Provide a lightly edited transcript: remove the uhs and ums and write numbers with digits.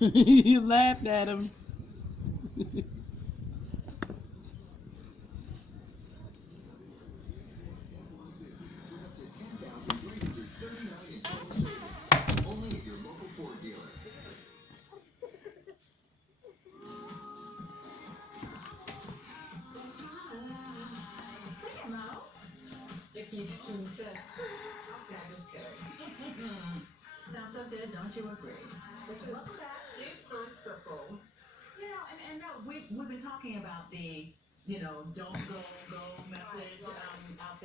You laughed at him. Okay, just kidding. Sounds so good, don't you agree? Welcome back to Fun Circle. And no, we've been talking about the, don't go message out there.